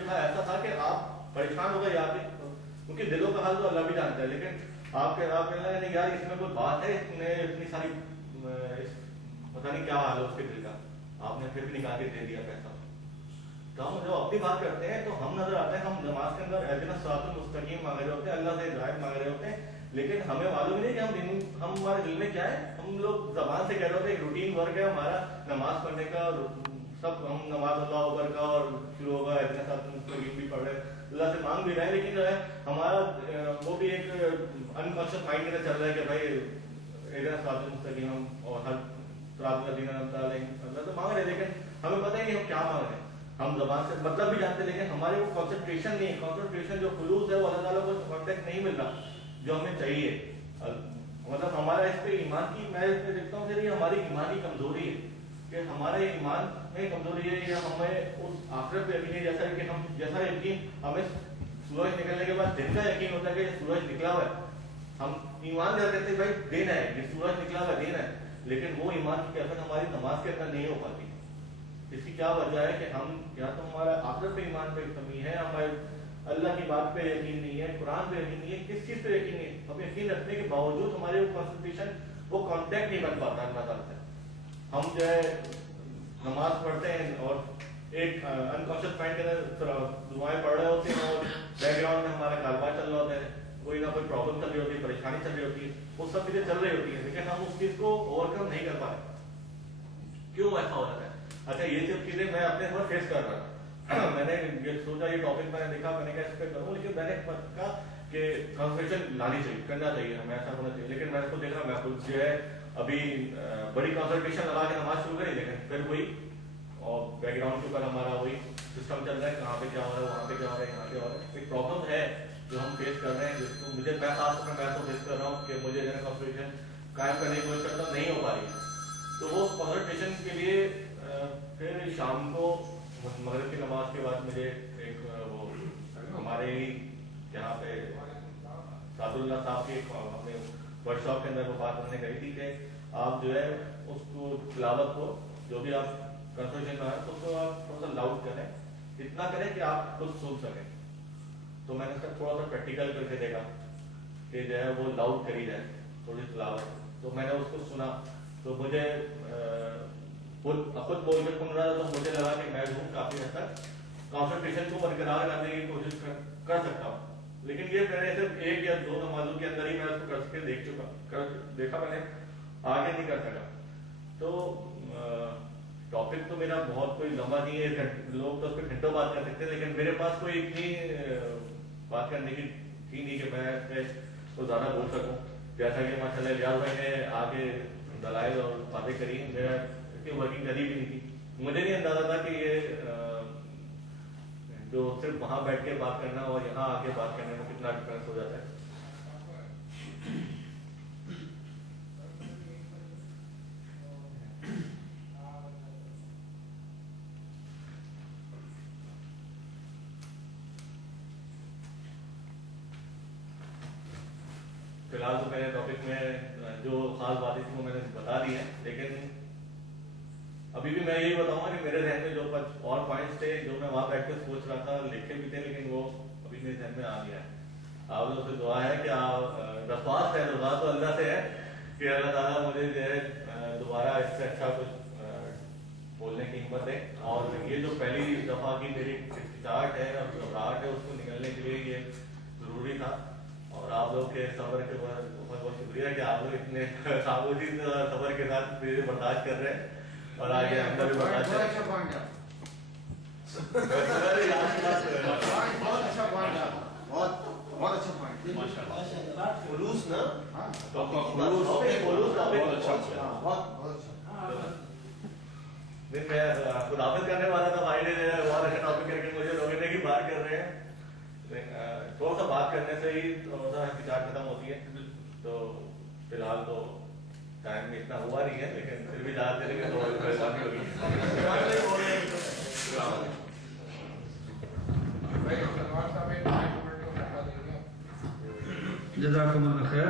تھا ایسا تھا کہ آپ پریشان ہو گئے یار، کیونکہ دلوں کا حال تو اللہ بھی جانتا ہے، لیکن آپ کہنے لگے یار اس میں کوئی بات ہے، اس نے اتنی ساری پتہ نہیں کیا حال ہے اس کے دل کا، آپ نے پھر بھی نکال کے دے دیا پیسہ. تو ہم جب اپنی بات کرتے ہیں تو ہم نظر آتے ہیں، ہم نماز کے اندر اہدنا الصراط المستقیم مانگ رہے ہوتے ہیں، اللہ سے ہدایت مانگ رہے ہوتے ہیں، لیکن ہمیں معلوم نہیں کہ ہم ہمارے دل میں کیا ہے. ہم لوگ زبان سے کہہ رہے ہوتے ہیں، ایک روٹین ورک ہے ہمارا نماز پڑھنے کا، سب ہم نماز اللہ اکبر کا اور شروع ہوگا اہدنا الصراط المستقیم بھی پڑھ رہے ہیں، اللہ سے مانگ بھی رہے ہیں، لیکن جو ہے ہمارا وہ بھی ایک انکانشیس مائنڈ کے اندر چل رہا ہے کہ بھائی اہدنا الصراط المستقیم ہم اور ہر صراط الذین انعمت علیہم اللہ سے مانگ رہے ہیں، لیکن ہمیں پتہ ہی نہیں ہم کیا مانگ رہے ہیں. ہم زبان سے مطلب بھی جانتے ہیں، لیکن ہمارے وہ کنسنٹریشن نہیں، کنسنٹریشن جو خلوص ہے وہ اللہ تعالیٰ کو کانٹیکٹ نہیں مل رہا جو ہمیں چاہیے. مطلب ہمارا اس پہ ایمان کی، میں اس پہ دیکھتا ہوں کہ یہ ہماری ایمان کی کمزوری ہے، کہ ہمارے ایمان میں کمزوری ہے، یا ہمیں اس آخرت پہ یقین ہے، جیسا کہ ہم جیسا یقین ہمیں سورج نکلنے کے بعد دن کا یقین ہوتا ہے کہ یہ سورج نکلا ہوا ہے، ہم ایمان کر دیتے ہیں بھائی دن ہے، یہ سورج نکلا ہوا دن ہے، لیکن وہ ایمان کی کیفیت ہماری نماز کے اندر نہیں ہو پاتی. اس کی کیا وجہ ہے کہ ہم یا تو ہمارا آخرت پہ ایمان پہ کمی ہے، ہمارے اللہ کی بات پہ یقین نہیں ہے، قرآن پہ یقین نہیں ہے، کس چیز پہ یقین نہیں ہے. ہم یقین رکھنے کے باوجود ہمارے وہ کنسنٹریشن وہ کانٹیکٹ نہیں بن پاتا اللہ تعالیٰ سے. ہم جو ہے نماز پڑھتے ہیں اور ایک انکانشیس مائنڈ کے اندر دعائیں پڑھ رہے ہوتے ہیں اور بیک گراؤنڈ میں ہمارا کاروبار چل رہا ہوتا ہے، کوئی نہ کوئی پرابلم چل رہی ہوتی ہے، پریشانی چل رہی ہوتی ہے، وہ سب چیزیں چل رہی ہوتی ہیں، لیکن ہم اس چیز کو اوور کم نہیں کر پا رہے. کیوں ایسا ہو رہا ہے؟ اچھا یہ سب چیزیں میں اپنے اوپر فیس کر رہا تھا. میں نے یہ سوچا یہ ٹاپک میں نے دیکھا، میں نے کہا اس پہ کروں، لیکن میں نے کہا کہ کنسنٹریشن لانی چاہیے، کرنا چاہیے، ہمیں ایسا ہونا چاہیے. لیکن میں اس کو دیکھ رہا، میں خود جو ہے ابھی بڑی کنسنٹریشن لگا کے نماز شروع کری، لیکن پھر وہی اور بیک گراؤنڈ کے اوپر ہمارا وہی سسٹم چل رہا ہے، کہاں پہ کیا ہو رہا ہے، وہاں پہ کیا ہو رہا ہے، یہاں پہ ہو رہا ہے. ایک پرابلم ہے جو ہم فیس کر رہے ہیں، جس کو مجھے میں خاص طور پر میں تو فیس کر رہا ہوں کہ مجھے جو ہے کنسنٹریشن قائم کرنے کی کوشش کرتا نہیں ہو پا رہی. تو وہ کنسنٹریشن کے لیے پھر شام کو مغرب کی نماز کے بعد مجھے ایک وہ ہمارے ہی یہاں پہ سعد اللہ صاحب کی ہم نے ورک شاپ کے اندر وہ بات ہم نے کہی تھی کہ آپ جو ہے اس کو تلاوت کو جو بھی آپ کنسنٹریشن کریں تو اس کو آپ تھوڑا سا لاؤڈ کریں، اتنا کریں کہ آپ خود سن سکیں. تو میں نے اس کا تھوڑا سا پریکٹیکل کر کے دیکھا کہ جو ہے وہ لاؤڈ کری جائے تھوڑی تلاوت. تو میں نے اس کو سنا تو مجھے خود بول کے سن رہا تھا، تو مجھے لگا کہ میں ہوں کافی حد تک کانسنٹریشن کو برقرار کرنے کی کوشش کر سکتا ہوں. لیکن یہ میں نے صرف ایک یا دو نمازوں کے اندر ہی میں اس کو کر کے دیکھا، میں نے آگے نہیں کر سکا. تو ٹاپک تو میرا بہت کوئی لمبا نہیں ہے، لوگ تو اس پہ گھنٹوں بات کر سکتے ہیں، لیکن میرے پاس کوئی اتنی بات کرنے کی تھی نہیں کہ میں اس پہ تو زیادہ بول سکوں. جیسا کہ ماشاء اللہ ریاض بھائی نے آگے دلائل اور باتیں کری، میرا اتنی ورکنگ کری بھی نہیں تھی. مجھے نہیں اندازہ تھا کہ یہ جو صرف وہاں بیٹھ کے بات کرنا اور یہاں آ کے بات کرنے میں کتنا ڈفرینس ہو جاتا ہے. فی الحال تو میرے ٹاپک میں جو خاص باتیں تھیں وہ میں نے بتا دی ہیں، لیکن ابھی بھی میں یہی بتاؤں گا کہ میرے ذہن میں جو اور پوائنٹس تھے جو میں وہاں بیٹھ کے سوچ رہا تھا، لکھے بھی تھے، لیکن وہ ابھی میرے ذہن میں آ گیا ہے. آپ لوگوں سے دعا ہے کہ آپ درخواست ہے، دعا تو اللہ سے ہے کہ اللہ تعالیٰ مجھے جو ہے دوبارہ اس سے اچھا کچھ بولنے کی ہمت ہے. اور یہ جو پہلی دفعہ کی میری ہچکچاہٹ ہے اور گھبراہٹ ہے، اس کو نکلنے کے لیے یہ ضروری تھا. اور آپ لوگ کے صبر کے بہت بہت شکریہ کہ آپ لوگ اتنے خاموشی صبر کے ساتھ مجھے برداشت کر رہے ہیں اور آگے ہم کا بھی برداشت کریں. خدافظ کرنے والا تھا بھائی نے بہت اچھا ٹاپک کر کے مجھے روکنے کی بات کر رہے ہیں. تھوڑا سا بات کرنے سے ہی تھوڑا سا ہچکچاہٹ ختم ہوتی ہے. تو فی الحال تو ٹائم میں اتنا ہوا نہیں ہے، لیکن پھر بھی زیادہ دیر تو پریشانی ہوگی. جزاکم اللہ خیر.